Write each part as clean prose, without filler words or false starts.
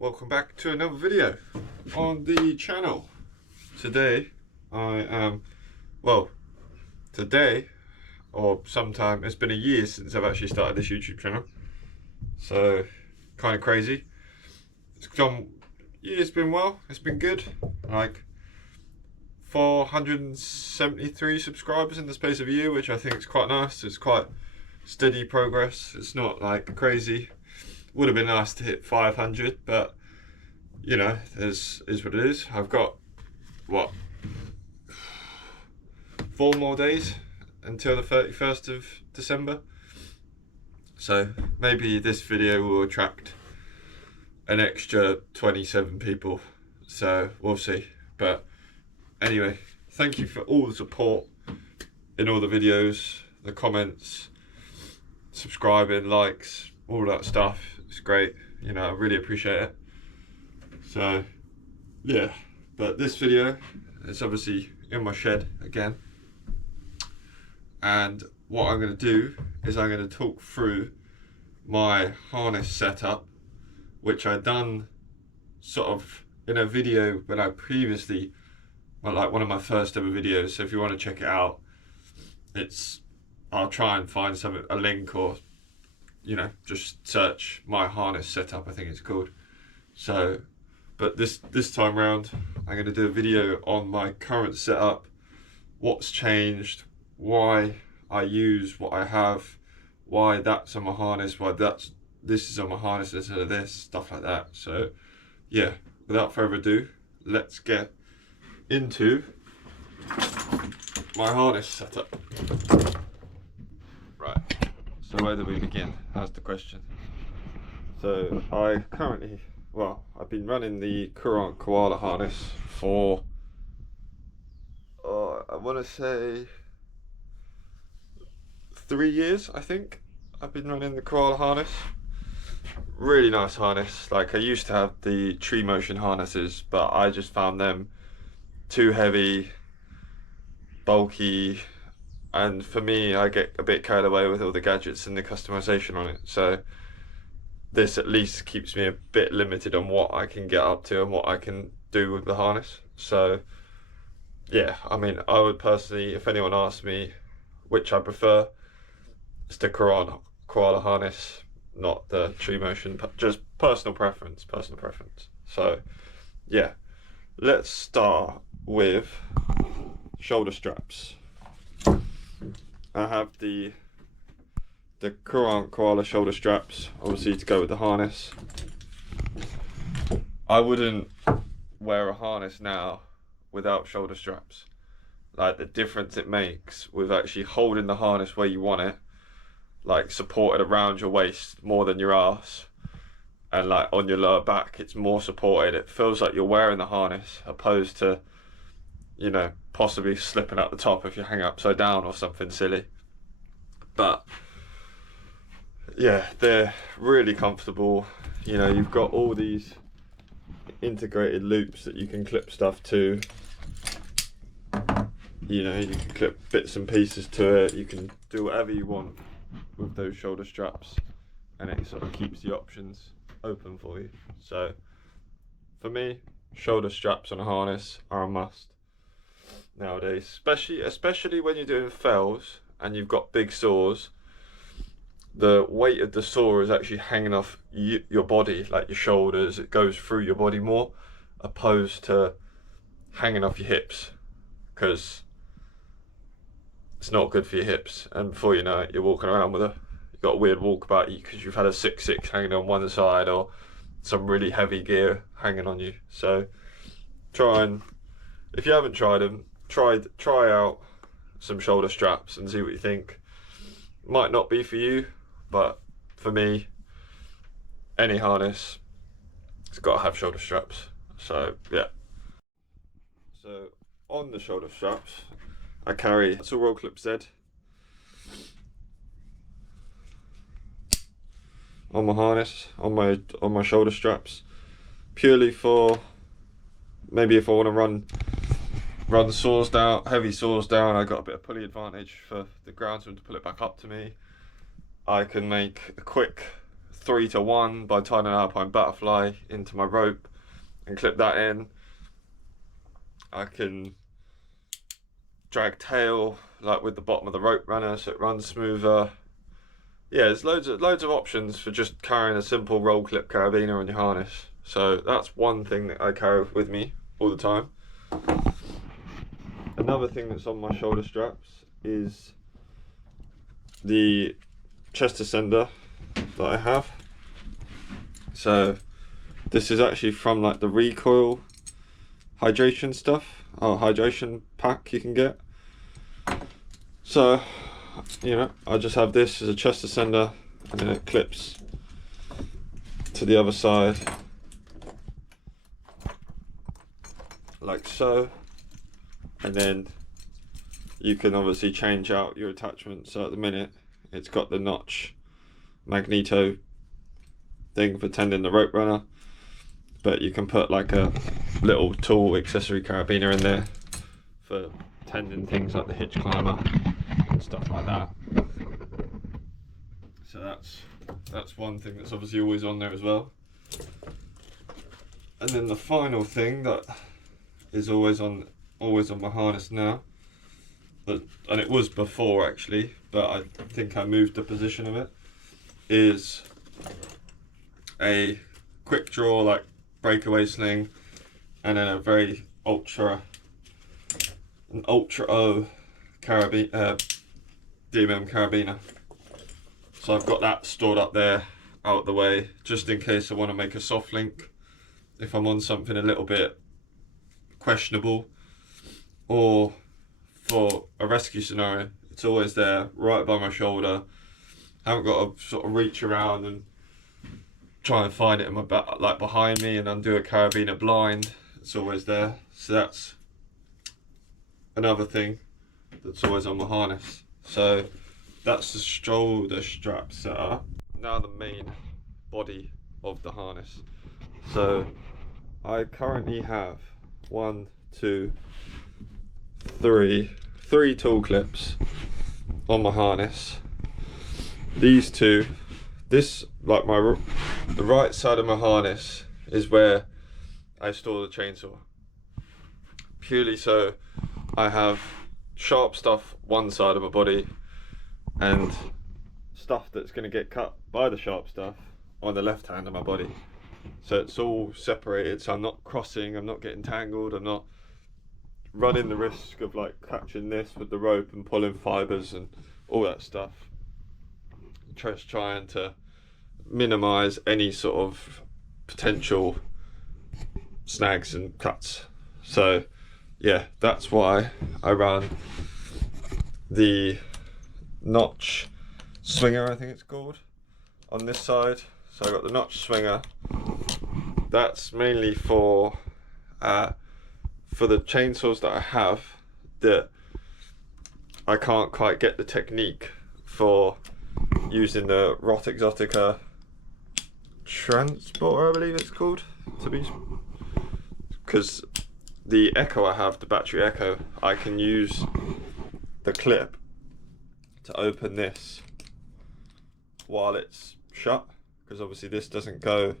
Welcome back to another video on the channel. Today today or sometime, it's been a year since I've actually started this YouTube channel, so kind of crazy. It's been well, it's been good, like 473 subscribers in the space of a year, which I think is quite nice. It's quite steady progress, it's not like crazy. Would have been nice to hit 500, but you know, is what it is. I've got what, 4 more days until the 31st of December, so maybe this video will attract an extra 27 people, so we'll see. But anyway, thank you for all the support in all the videos, the comments, subscribing, likes, all that stuff. It's great, you know, I really appreciate it. So yeah, but this video is obviously in my shed again, and what I'm going to do is I'm going to talk through my harness setup, which I done sort of in a video when I previously, well, like one of my first ever videos. So if you want to check it out, I'll try and find a link, or you know, just search my harness setup, I think it's called. So but this time round I'm going to do a video on my current setup, what's changed, why I use what I have, why that's on my harness, why this is on my harness instead of this, stuff like that. So yeah, without further ado, let's get into my harness setup. Right, so where do we begin? That's the question. So I've been running the Courant Koala harness for, I want to say 3 years, I think. I've been running the Koala harness. Really nice harness. Like, I used to have the Tree Motion harnesses, but I just found them too heavy, bulky, and for me, I get a bit carried away with all the gadgets and the customization on it. So this at least keeps me a bit limited on what I can get up to and what I can do with the harness. So yeah, I mean, I would personally, if anyone asked me which I prefer, it's the Koala harness, not the Tree Motion, just personal preference. So yeah, let's start with shoulder straps. I have the Courant Koala shoulder straps, obviously, to go with the harness. I wouldn't wear a harness now without shoulder straps. Like, the difference it makes with actually holding the harness where you want it, like supported around your waist more than your ass, and like on your lower back, it's more supported. It feels like you're wearing the harness, opposed to, you know, possibly slipping at the top if you hang upside down or something silly. But yeah, they're really comfortable. You know, you've got all these integrated loops that you can clip stuff to. You know, you can clip bits and pieces to it. You can do whatever you want with those shoulder straps, and it sort of keeps the options open for you. So for me, shoulder straps on a harness are a must nowadays, especially when you're doing fells and you've got big saws. The weight of the saw is actually hanging off your body, like your shoulders. It goes through your body more, opposed to hanging off your hips, because it's not good for your hips. And before you know it, you're walking around with you've got a weird walk about you because you've had a 6.6 hanging on one side, or some really heavy gear hanging on you. So if you haven't tried them, try out some shoulder straps and see what you think. Might not be for you, but for me, any harness, it's got to have shoulder straps. So yeah. So on the shoulder straps, I carry a Roll Clip Z on my harness, on my shoulder straps, purely for maybe if I want to run saws down, heavy saws down. I got a bit of pulley advantage for the groundsman to pull it back up to me. I can make a quick 3-to-1 by tying an Alpine Butterfly into my rope and clip that in. I can drag tail like with the bottom of the rope runner so it runs smoother. Yeah, there's loads of options for just carrying a simple roll clip carabiner on your harness. So that's one thing that I carry with me all the time. Another thing that's on my shoulder straps is the chest ascender that I have. So this is actually from like the Recoil hydration stuff, or hydration pack you can get. So, you know, I just have this as a chest ascender, and then it clips to the other side like so, and then you can obviously change out your attachment. So at the minute it's got the notch magneto thing for tending the rope runner, but you can put like a little tool accessory carabiner in there for tending things like the hitch climber and stuff like that. So that's one thing that's obviously always on there as well. And then the final thing that is always on my harness now, and it was before actually, but I think I moved the position of it, is a quick draw like breakaway sling, and then a very ultra O DMM carabiner. So I've got that stored up there out of the way just in case I want to make a soft link if I'm on something a little bit questionable, or for a rescue scenario. It's always there right by my shoulder. I haven't got to sort of reach around and try and find it in my back, like behind me, and undo a carabiner blind. It's always there. So that's another thing that's always on my harness. So that's the shoulder strap setup. Now the main body of the harness. So I currently have 1, 2, 3 tool clips on my harness. These two, this like the right side of my harness is where I store the chainsaw. Purely so I have sharp stuff one side of my body and stuff that's going to get cut by the sharp stuff on the left hand of my body. So it's all separated, so I'm not crossing, I'm not getting tangled, I'm not running the risk of like catching this with the rope and pulling fibres and all that stuff. Just trying to minimize any sort of potential snags and cuts. So yeah, that's why I run the notch swinger, I think it's called, on this side. So I got the notch swinger. That's mainly for the chainsaws that I have that I can't quite get the technique for using the Rot Exotica Transporter, I believe it's called, to be, because the Echo I have, the battery Echo, I can use the clip to open this while it's shut, because obviously this doesn't go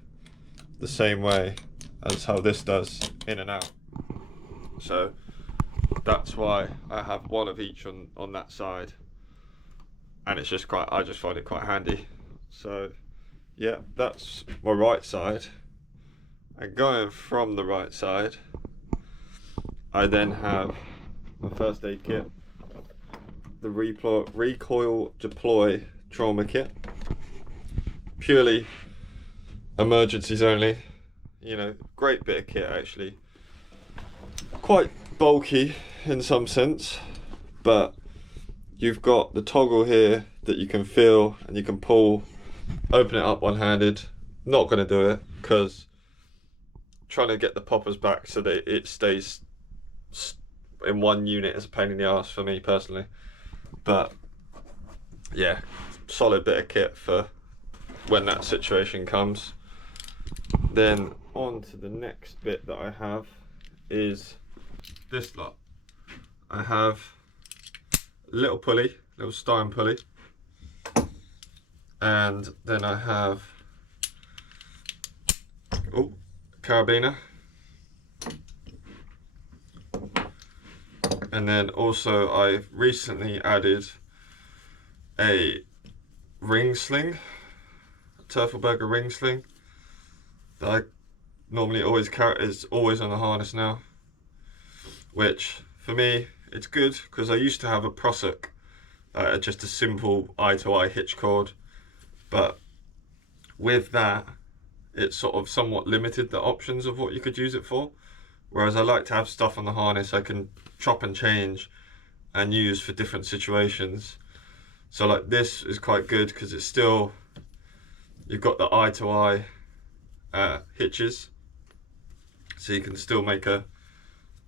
the same way as how this does in and out. So that's why I have one of each on that side, and it's just I just find it quite handy. So yeah, that's my right side. And going from the right side, I then have my first aid kit, the Recoil Deploy trauma kit, purely emergencies only. You know, great bit of kit actually. Quite bulky in some sense, but you've got the toggle here that you can feel and you can pull, open it up one-handed. Not going to do it because trying to get the poppers back so that it stays in one unit is a pain in the ass for me personally. But yeah, solid bit of kit for when that situation comes. Then on to the next bit that I have is this lot. I have a little pulley, little Stein pulley, and then I have carabiner. And then also I recently added a ring sling, a Turfelberger ring sling that I normally always carry, is always on the harness now, which for me it's good because I used to have a Prusik, just a simple eye-to-eye hitch cord, but with that it's sort of somewhat limited the options of what you could use it for, whereas I like to have stuff on the harness I can chop and change and use for different situations. So like this is quite good because it's still, you've got the eye-to-eye hitches, so you can still make a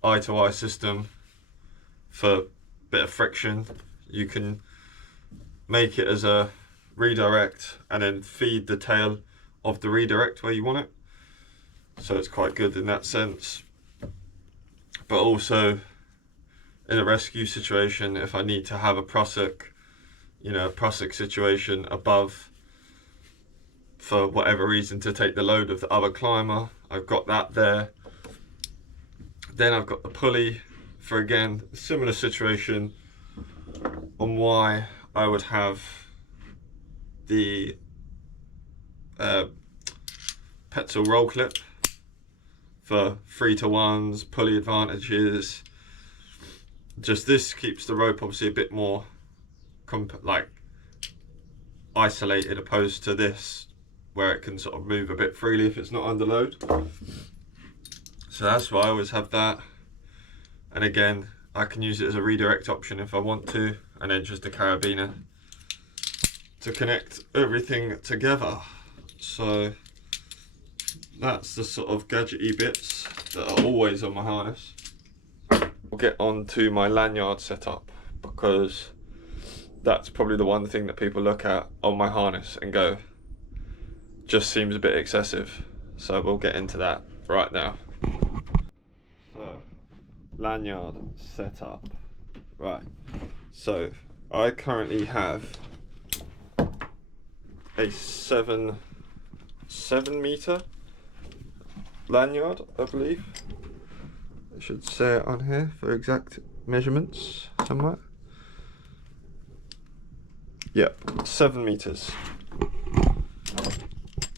eye-to-eye system for a bit of friction. You can make it as a redirect and then feed the tail of the redirect where you want it, so it's quite good in that sense. But also in a rescue situation, if I need to have a Prusik, you know, a Prusik situation above for whatever reason to take the load of the other climber, I've got that there. Then I've got the pulley for, again, a similar situation on why I would have the Petzl roll clip for 3-to-1s, pulley advantages. Just this keeps the rope obviously a bit more like isolated, opposed to this where it can sort of move a bit freely if it's not under load. So that's why I always have that. And again, I can use it as a redirect option if I want to, and then just a carabiner to connect everything together. So that's the sort of gadgety bits that are always on my harness. We'll get on to my lanyard setup, because that's probably the one thing that people look at on my harness and go, just seems a bit excessive. So we'll get into that right now. So, lanyard setup. Right, so I currently have a 7 meter lanyard, I believe. I should say it on here for exact measurements somewhere. Yep, 7 meters.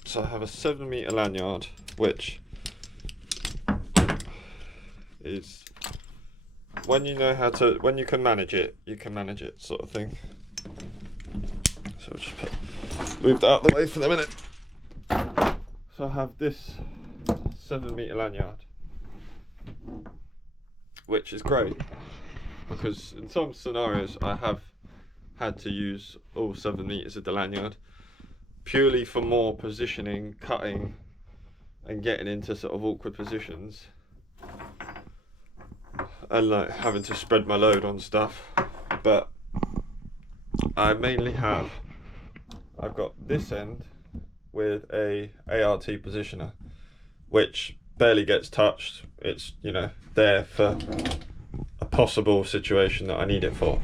So I have a 7 meter lanyard, which is, when you know how to, when you can manage it, you can manage it, sort of thing. So I'll just move that out of the way for the minute. So I have this 7 meter lanyard, which is great because in some scenarios I have had to use all 7 meters of the lanyard purely for more positioning, cutting and getting into sort of awkward positions, and like having to spread my load on stuff. But I mainly have, I've got this end with a ART positioner, which barely gets touched. It's, you know, there for a possible situation that I need it for,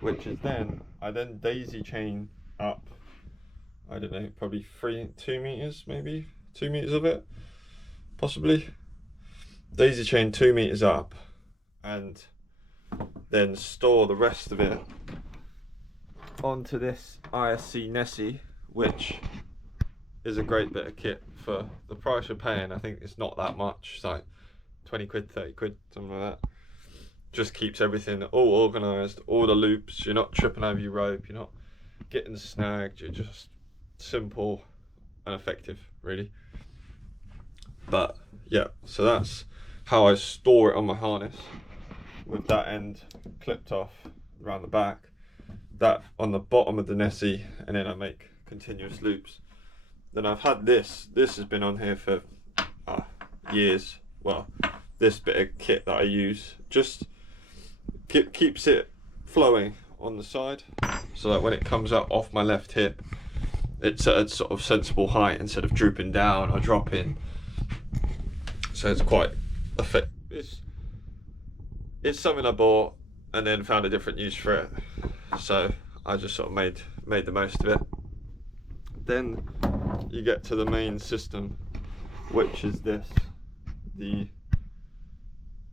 which is then, I then daisy chain up, I don't know, probably 2 meters, maybe 2 meters of it, possibly. Daisy chain 2 meters up, and then store the rest of it onto this ISC Nessie, which is a great bit of kit for the price you're paying. I think it's not that much, it's like 20 quid, 30 quid, something like that. Just keeps everything all organised, all the loops, you're not tripping over your rope, you're not getting snagged, you're just simple and effective, really. But yeah, so that's how I store it on my harness, with that end clipped off around the back, that on the bottom of the Nessie, and then I make continuous loops. Then I've had this has been on here for years. Well, this bit of kit that I use just keeps it flowing on the side, so that when it comes out off my left hip, it's at a sort of sensible height instead of drooping down or dropping. So it's quite effective. It's something I bought and then found a different use for it, so I just sort of made the most of it. Then you get to the main system, which is this, the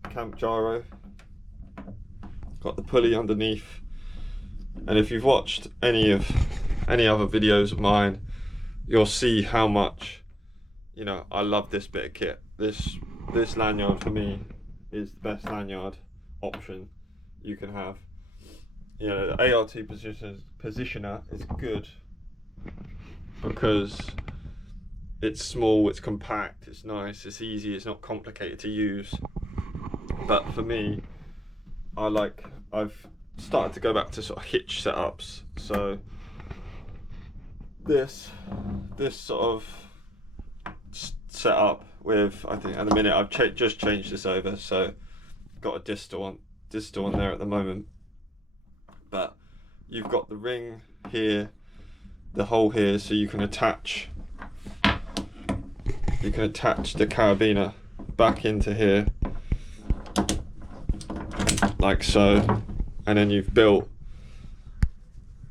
camp gyro. Got the pulley underneath, and if you've watched any other videos of mine, you'll see how much, you know, I love this bit of kit. This lanyard for me is the best lanyard option you can have. You know, the ART positioner is good because it's small, it's compact, it's nice, it's easy, it's not complicated to use. But for me, I've started to go back to sort of hitch setups. So this sort of setup with, I think at the minute I've just changed this over, so got a distal on there at the moment. But you've got the ring here, the hole here, so you can attach the carabiner back into here, like so, and then you've built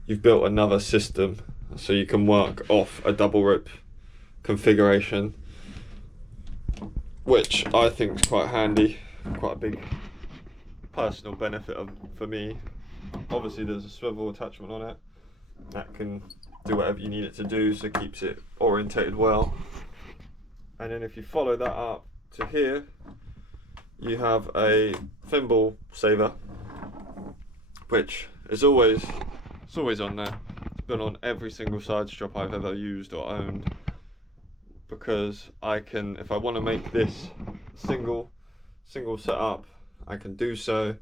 another system, so you can work off a double rope configuration, which I think is quite handy, quite a big personal benefit for me. Obviously there's a swivel attachment on it that can do whatever you need it to do, so it keeps it orientated well. And then if you follow that up to here, you have a thimble saver, which is always on there. It's been on every single side strap I've ever used or owned, because I can, if I want to make this single setup, I can do so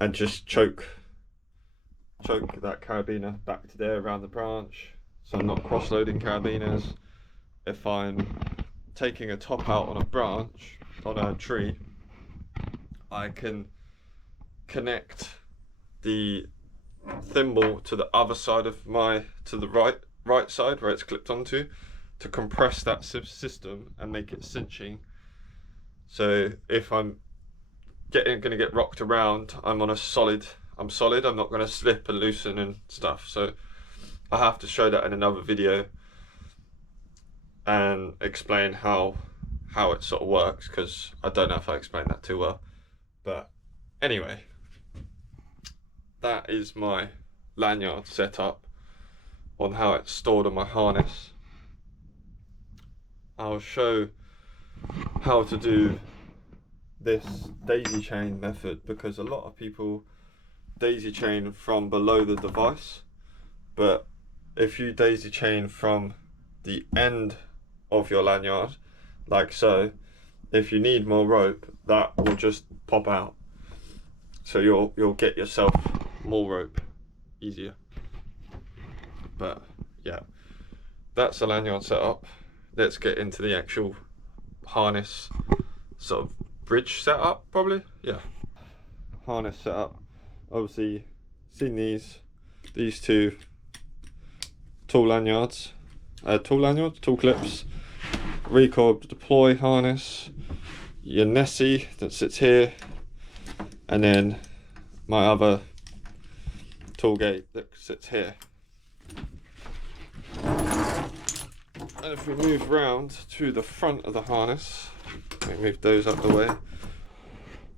and just choke that carabiner back to there around the branch, so I'm not cross-loading carabiners. If I'm taking a top out on a branch, on a tree, I can connect the thimble to the other side of to the right side where it's clipped onto, to compress that system and make it cinching. So if I'm gonna get rocked around, I'm solid, I'm not gonna slip and loosen and stuff. So I have to show that in another video and explain how it sort of works, because I don't know if I explained that too well. But anyway, that is my lanyard setup on how it's stored on my harness. I'll show how to do this daisy chain method, because a lot of people daisy chain from below the device, but if you daisy chain from the end of your lanyard, like so, if you need more rope, that will just pop out, so you'll get yourself more rope easier. But yeah, that's the lanyard setup. Let's get into the actual harness sort of bridge setup, probably. Yeah, harness setup. Obviously seen these two tool clips, recoil deploy harness, your Nessie that sits here, and then my other tool gate that sits here. And if we move round to the front of the harness, let me move those out the way.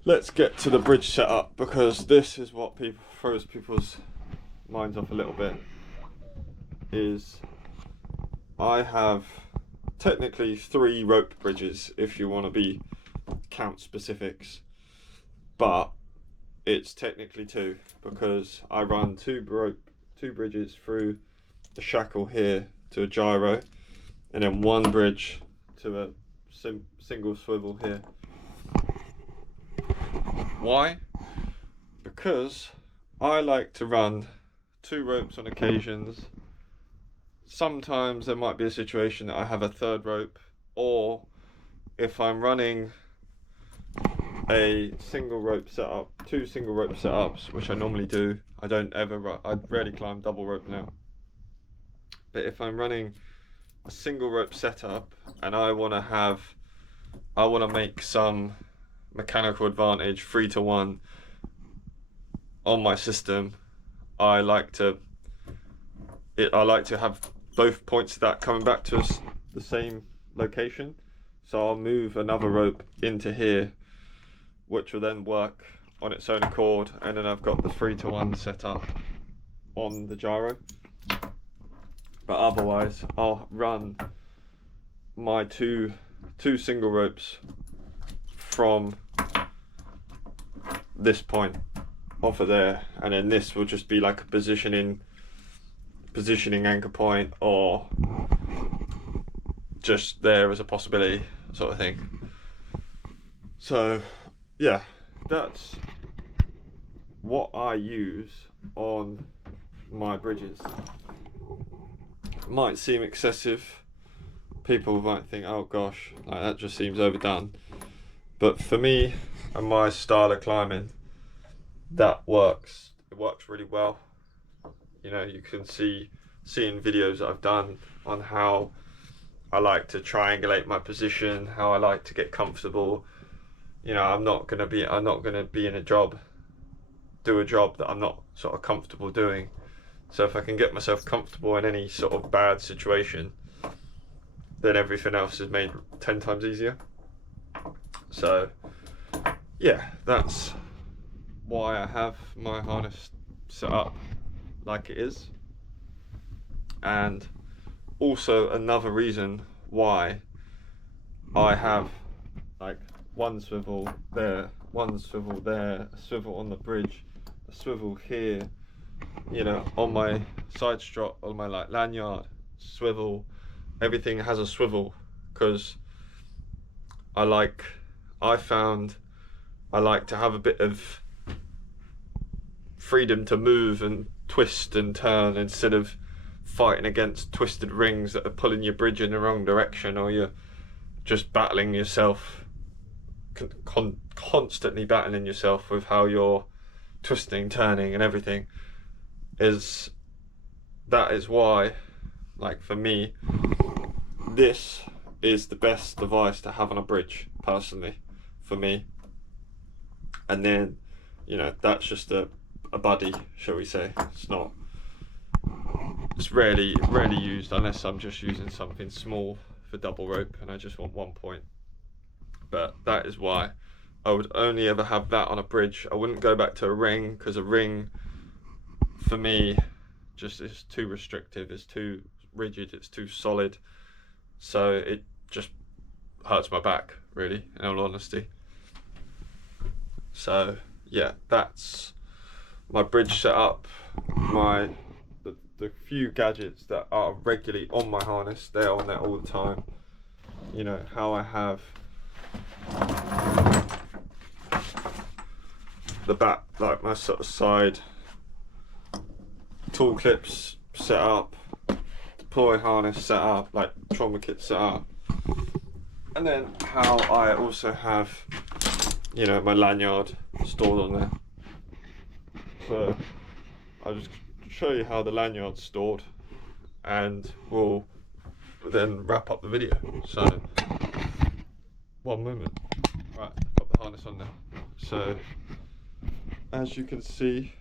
Let's get to the bridge setup, because this is what throws people's minds off a little bit. Is I have technically 3 rope bridges if you want to count specifics, but it's technically 2, because I run 2 bridges through the shackle here to a gyro, and then 1 bridge to a single swivel here. Why? Because I like to run 2 ropes on occasions. Sometimes there might be a situation that I have a 3rd rope, or if I'm running a single rope setup, 2 single rope setups, which I normally do. I rarely climb double rope now. But if I'm running a single rope setup and I want to make some mechanical advantage 3-to-1 on my system, I like to have both points of that coming back to us the same location. So I'll move another rope into here, which will then work on its own accord, and then I've got the 3-to-1 set up on the gyro. But otherwise I'll run my two single ropes from this point off of there, and then this will just be like a positioning anchor point, or just there as a possibility sort of thing. So yeah, that's what I use on my bridges. It might seem excessive. People might think, oh gosh, like that just seems overdone. But for me and my style of climbing, that works. It works really well. You know, you can see in videos that I've done on how I like to triangulate my position, how I like to get comfortable. You know, I'm not gonna be in a job, do a job that I'm not sort of comfortable doing. So if I can get myself comfortable in any sort of bad situation, then everything else is made 10 times easier. So yeah, that's why I have my harness set up like it is. And also another reason why I have like one swivel there, one swivel there, a swivel on the bridge, a swivel here, you know, on my side strap, on my like lanyard, swivel, everything has a swivel, because I found I like to have a bit of freedom to move and twist and turn, instead of fighting against twisted rings that are pulling your bridge in the wrong direction, or you're just battling yourself, constantly battling yourself with how you're twisting, turning and everything. That is why, like for me, this is the best device to have on a bridge, personally, for me. And then, you know, that's just a buddy, shall we say. It's rarely used unless I'm just using something small for double rope and I just want 1 point. But that is why I would only ever have that on a bridge. I wouldn't go back to a ring, because a ring for me just is too restrictive, it's too rigid, it's too solid. So it just hurts my back, really, in all honesty. So yeah, that's my bridge setup. The few gadgets that are regularly on my harness, they're on there all the time. You know, how I have the back, like my sort of side tool clips set up, deploy harness set up, like trauma kit set up, and then how I also have, you know, my lanyard stored on there. So I'll just show you how the lanyard's stored, and we'll then wrap up the video. So one moment. Right, put the harness on now. So as you can see,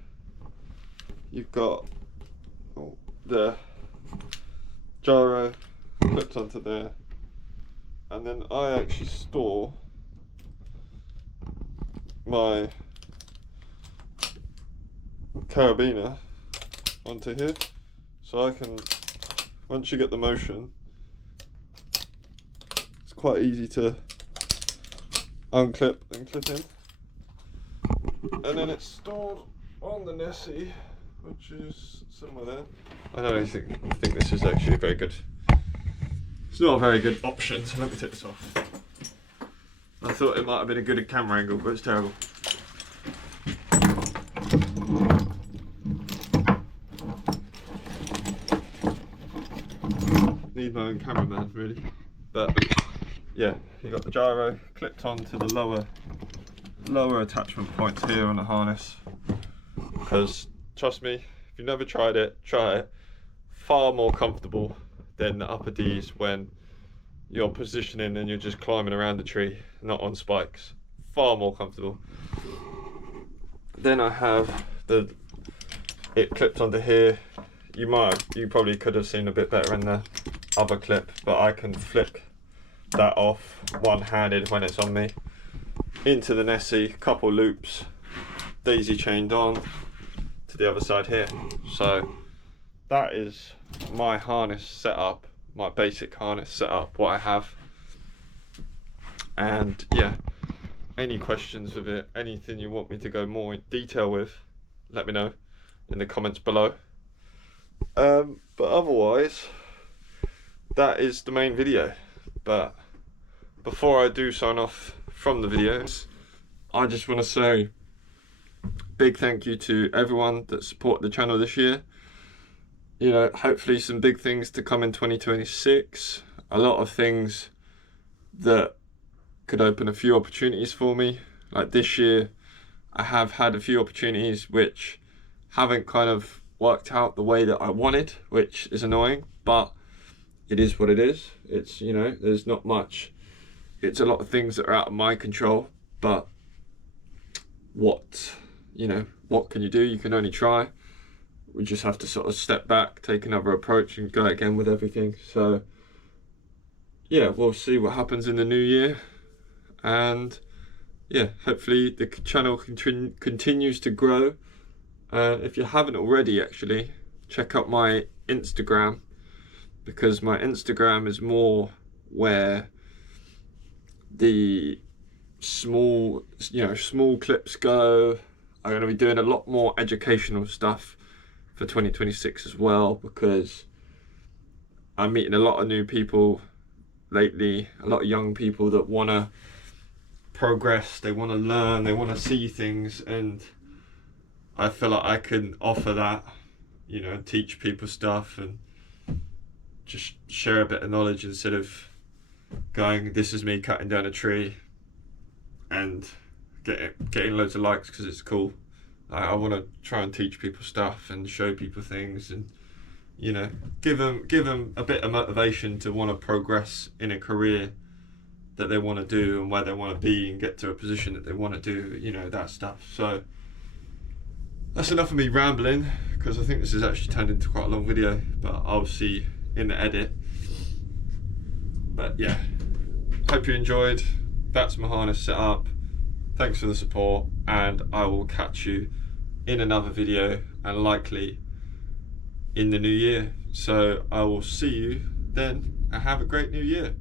you've got the gyro clipped onto there, and then I actually store my carabiner onto here, so I can, once you get the motion, it's quite easy to unclip and clip in, and then it's stored on the Nessie, which is somewhere there. I don't really think this is actually very good. It's not a very good option, so let me take this off. I thought it might have been a good camera angle, but it's terrible. Need my own cameraman, really. But yeah, you got the gyro clipped onto the lower attachment points here on the harness, because trust me, if you've never tried it, try it. Far more comfortable than the upper D's when you're positioning and you're just climbing around the tree, not on spikes. Far more comfortable. Then I have it clipped onto here. You probably could have seen a bit better in the other clip, but I can flick that off one-handed when it's on me. Into the Nessie, couple loops, daisy chained on to the other side here. So that is my harness setup, my basic harness setup, what I have. And yeah, any questions with it, anything you want me to go more in detail with, let me know in the comments below. But otherwise, that is the main video. But before I do sign off from the videos, I just want to say big thank you to everyone that supported the channel this year. You know, hopefully some big things to come in 2026. A lot of things that could open a few opportunities for me. Like this year, I have had a few opportunities which haven't kind of worked out the way that I wanted, which is annoying, but it is what it is. It's, you know, there's not much, it's a lot of things that are out of my control, but what can you do? You can only try. We just have to sort of step back, take another approach and go again with everything. So yeah, we'll see what happens in the new year. And yeah, hopefully the channel continues to grow. If you haven't already, actually, check out my Instagram, because my Instagram is more where the small clips go. I'm going to be doing a lot more educational stuff for 2026 as well, because I'm meeting a lot of new people lately, a lot of young people that want to progress, they want to learn, they want to see things, and I feel like I can offer that, you know, teach people stuff and just share a bit of knowledge instead of going, this is me cutting down a tree and getting loads of likes because it's cool. I want to try and teach people stuff and show people things, and you know, give them a bit of motivation to want to progress in a career that they want to do and where they want to be and get to a position that they want to do, you know, that stuff. So that's enough of me rambling, because I think this has actually turned into quite a long video, but I'll see in the edit. But yeah, hope you enjoyed. That's my harness setup. Thanks for the support, and I will catch you in another video, and likely in the new year. So I will see you then, and have a great new year.